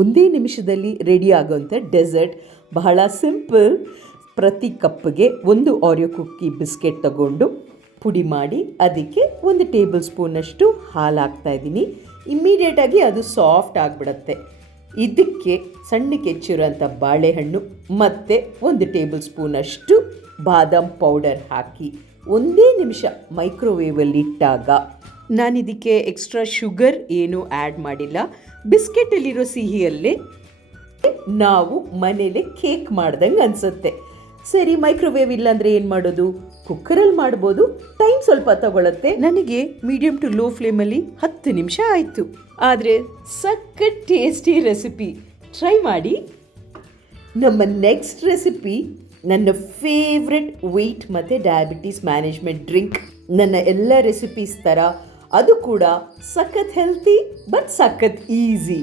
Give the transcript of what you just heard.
ಒಂದೇ ನಿಮಿಷದಲ್ಲಿ ರೆಡಿ ಆಗೋಂಥ ಡೆಸರ್ಟ್ ಬಹಳ ಸಿಂಪಲ್ ಪ್ರತಿ ಕಪ್ಗೆ ಒಂದು ಆರಿಯೋ ಕುಕ್ಕಿ ಬಿಸ್ಕೆಟ್ ತಗೊಂಡು ಪುಡಿ ಮಾಡಿ ಅದಕ್ಕೆ ಒಂದು ಟೇಬಲ್ ಸ್ಪೂನಷ್ಟು ಹಾಲು ಹಾಕ್ತಾ ಇದ್ದೀನಿ. ಇಮ್ಮಿಡಿಯೇಟಾಗಿ ಅದು ಸಾಫ್ಟ್ ಆಗಿಬಿಡತ್ತೆ. ಇದಕ್ಕೆ ಸಣ್ಣ ಕೆಚ್ಚಿರೋಂಥ ಬಾಳೆಹಣ್ಣು ಮತ್ತು ಒಂದು ಟೇಬಲ್ ಸ್ಪೂನಷ್ಟು ಬಾದಾಮ್ ಪೌಡರ್ ಹಾಕಿ ಒಂದೇ ನಿಮಿಷ ಮೈಕ್ರೋವೇವಲ್ಲಿ ಇಟ್ಟಾಗ ನಾನು ಇದಕ್ಕೆ ಎಕ್ಸ್ಟ್ರಾ ಶುಗರ್ ಏನೂ ಆ್ಯಡ್ ಮಾಡಿಲ್ಲ. ಬಿಸ್ಕೆಟಲ್ಲಿರೋ ಸಿಹಿಯಲ್ಲೇ ನಾವು ಮನೇಲೆ ಕೇಕ್ ಮಾಡ್ದಂಗೆ ಅನಿಸುತ್ತೆ. ಸರಿ ಮೈಕ್ರೋವೇವ್ ಇಲ್ಲಾಂದರೆ ಏನು ಮಾಡೋದು? ಕುಕ್ಕರಲ್ಲಿ ಮಾಡ್ಬೋದು. ಟೈಮ್ ಸ್ವಲ್ಪ ತಗೊಳ್ಳುತ್ತೆ ನನಗೆ ಮೀಡಿಯಮ್ ಟು ಲೋ ಫ್ಲೇಮಲ್ಲಿ ಹತ್ತು ನಿಮಿಷ ಆಯಿತು. ಆದರೆ ಸಕ್ಕ ಟೇಸ್ಟಿ ರೆಸಿಪಿ ಟ್ರೈ ಮಾಡಿ. ನಮ್ಮ ನೆಕ್ಸ್ಟ್ ರೆಸಿಪಿ ನನ್ನ ಫೇವ್ರೆಟ್ ವೆಯ್ಟ್ ಮತ್ತು ಡಯಾಬಿಟೀಸ್ ಮ್ಯಾನೇಜ್ಮೆಂಟ್ ಡ್ರಿಂಕ್ ನನ್ನ ಎಲ್ಲ ರೆಸಿಪೀಸ್ ಥರ ಅದು ಕೂಡ ಸಖತ್ ಹೆಲ್ತಿ ಬಟ್ ಸಖತ್ ಈಸಿ